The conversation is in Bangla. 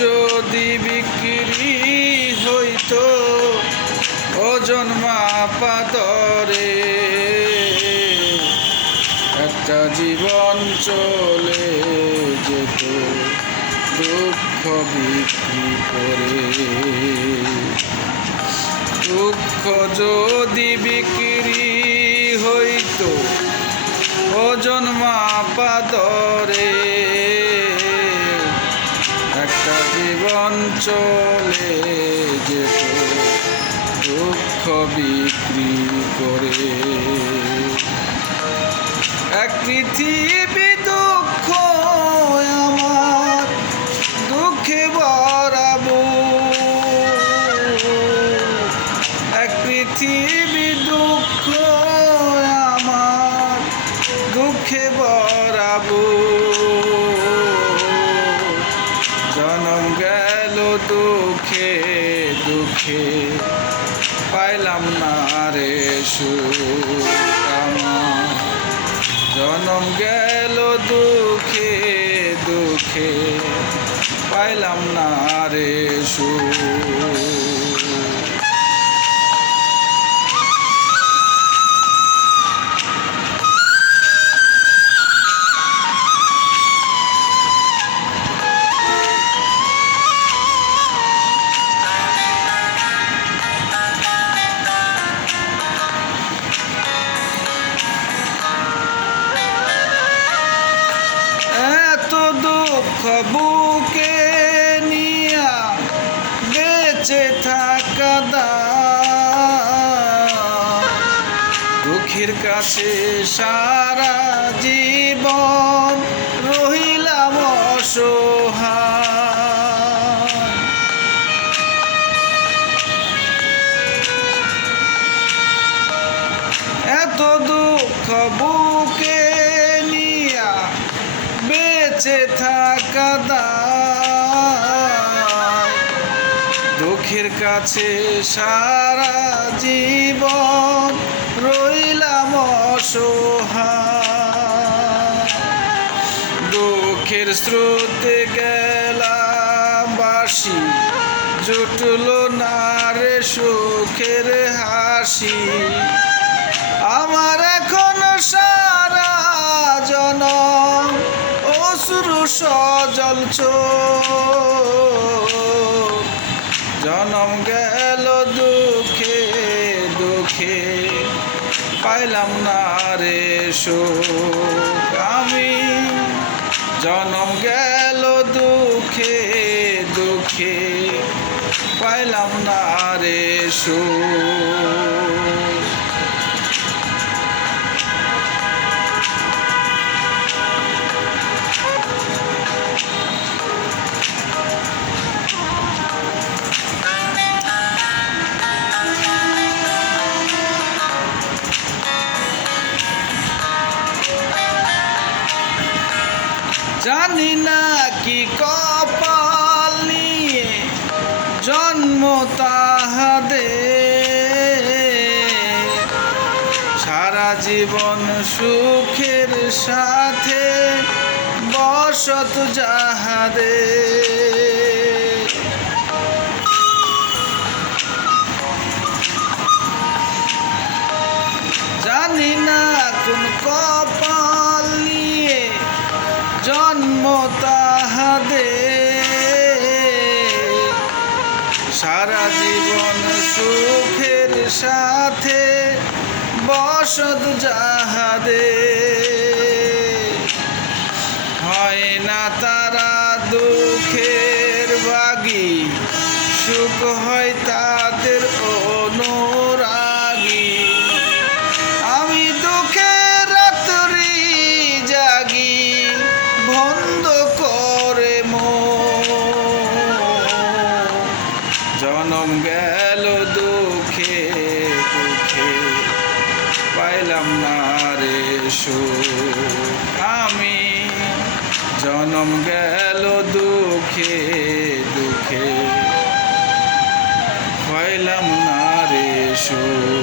যদি বিক্রি হইতো ওজন মাপাদরে একটা জীবন চলে যেত, দুঃখ বিক্রি করে। দুঃখ যদি বিক্রি হইতো ওজন মাপাদরে চলে যেত, দুঃখ বিক্রি করে। এক পৃথিবী দুঃখ আমার, দুঃখে বরাব এক পৃথিবী দুঃখ আমার, দুঃখে বরাবো দুঃখে পাইলাম না রে জনম গেল দুঃখে দুঃখে। পাইলাম না রে সুখ বুকে নিয়া বেঁচে থাকা দায়। দুঃখের কাছে সারা জীবন রহিলাম অসহায় বেঁচে থাকা দায়। দুঃখের কাছে সারা জীবন রইলাম অসহায়। দুঃখের স্রোতে গেলাম বাসি জুটলো না রে সুখের হাসি। আমার এখন সারা সজল। জনম গেল দুঃখে দুঃখে। পাইলাম না রে সুখ আমি জনম গেল দুঃখে দুঃখে। পাইলাম না রে সুখ জানি না কি কপাল নিয়ে জন্ম তাহাদের। সারা জীবন সুখের সাথে বসত যাহাদের। জন্ম তাহাদের। সারা জীবন সুখের সাথে বসত যাহাদের। হয় না তারা দুঃখের বাগি সুখ হয় তাদের অনুরাগী পাইলাম না রে আমি জনম গেল দুঃখে দুঃখে। পাইলাম না রে সুখ।